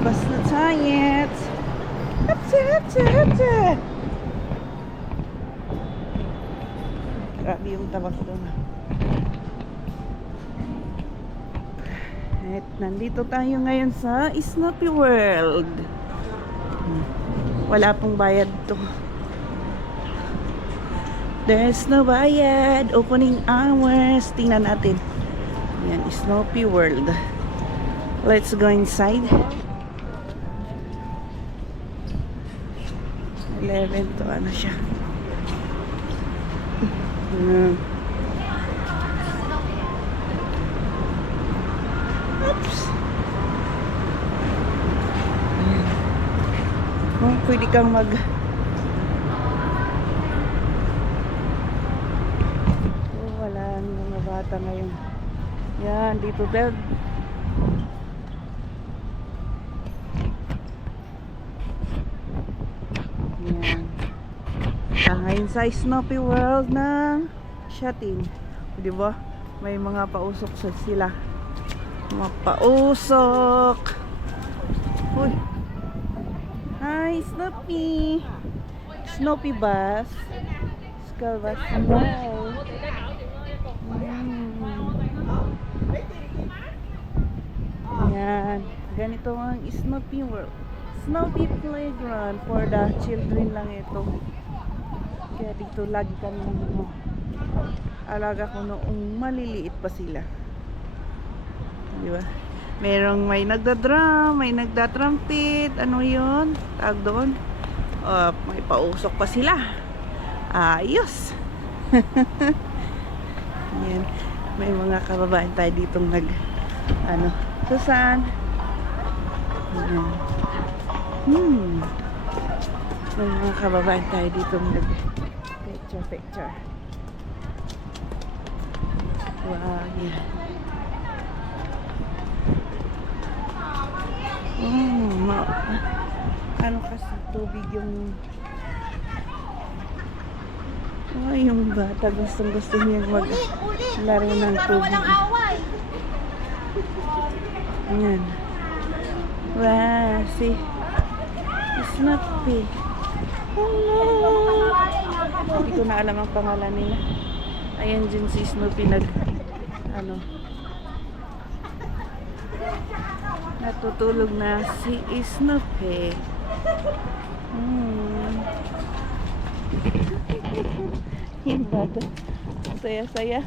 Lalabas na tayo. Hapsa. Grabe yung tabak doon. At nandito tayo ngayon sa Snoopy World. Wala pong bayad to. There's no bayad. Opening hours. Tingnan natin. Yan, Snoopy World. Let's go inside. 11 to ano siya. Oops. Oh, pwede kang mag wala mga bata ngayon. Yan, dito dad. Yan. Ngayon sa Snoopy World na shopping. Di ba? May mga pausok sa sila. Mga pausok. Uy. Hi, Snoopy. Snoopy bus. Skull bus. Wow. Yan. Ganito ang Snoopy World. Snoopy Playground for the children lang ito. Kaya dito lagi kami ng alaga ko noong maliliit pa sila. Di ba? May nagda-drum, may nagda-trumpet. Ano yun? Tawag doon. May pausok pa sila. Ayos. Yan. May mga kababayan tayo ditong Susan. Yan. May mga kababayan tayo ditong picture. Wow, yeah. Ano kasi tubig yung yung bata gusto niya maglaro ng tubig. Ayan. Wow, si Snoopy. Hello. Hindi ko na alam ang pangalan nila. Ayan dyan si Snoopy natutulog na si Snoopy. Yung bata. Saya-saya.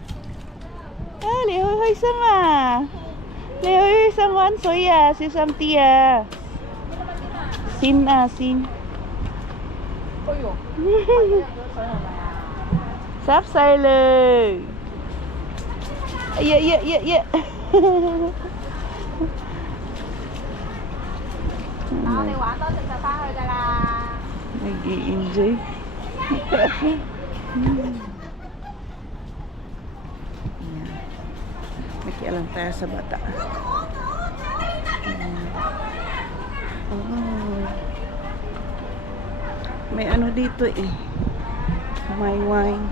Lehoy sama. Lehoy sama soya si Samtia. Sin. Sap Sailor. Yeah. Nag-i-enjoy. Nakialam tayo sa bata. May ano dito eh. May wine.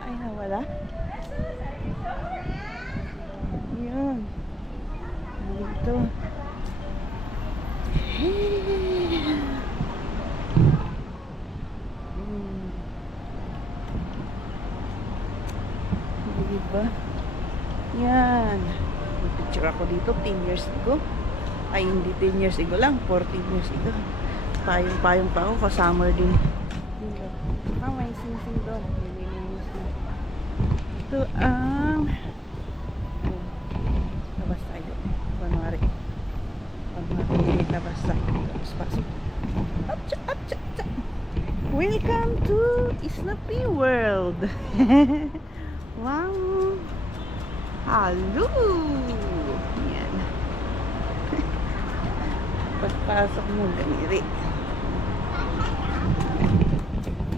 Ay, nawala. Yan. Dito. Diba? Yan. Picture ako dito 10 years ago. Ay, hindi 10 years ago lang. 14 years ago. Payong pa ako. Kasama din. May sing-sing doon. Ito ang labas tayo. Panwari. Labas tayo. Pasok. Apcha. Welcome to Snoopy World. Wow. Hello. Yan. Pagpasok mo ganiri.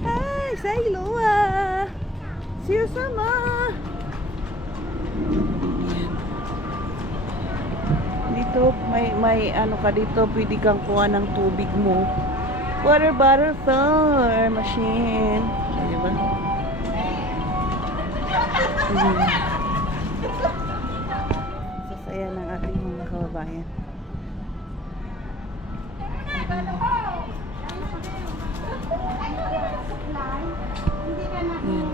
Hi, Sailoa. See you sama. Dito may ano ka dito, pwede kang kuha ng tubig mo. Water bottle filler machine. Diba? Sasaya ng ating mga kababayan. Yan.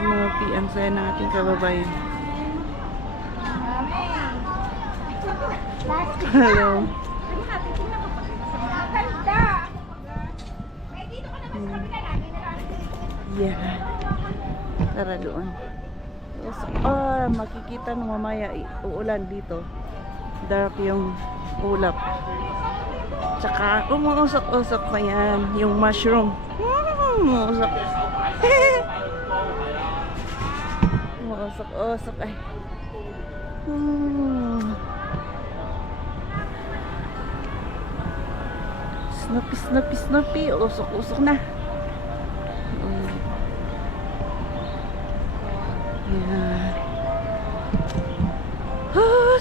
Snoopy, ang saya ng ating kababayan. Hello. Yeah. Tara doon. Makikita mo mamaya uulan dito. Dark yung ulap. Tsaka umuusok-usok pa yan. Yung mushroom. Umuusok. Umuusok-usok ay. Snoopy, Snoopy, Snoopy. Usok-usok na. Yan.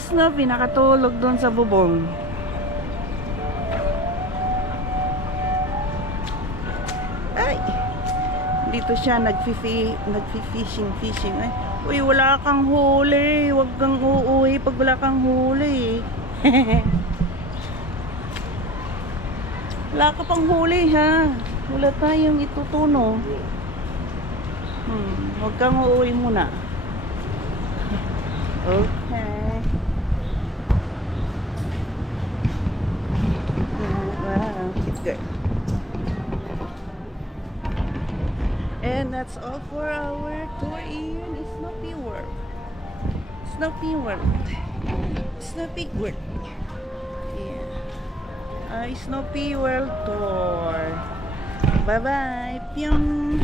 Snoopy nakatulog doon sa bubong. Ay! Dito siya nagfi-fishing. Ay. Uy, wala kang huli. Huwag kang uuwi pag wala kang huli. Wala ka pang huli ha. Wala tayong itutuno. Huwag kang uuwi muna. Okay. Wow, it's good. And that's all for our tour in Snoopy World. Snoopy World. Snoopy World. Yeah. Snoopy World tour. Bye-bye. Pyong.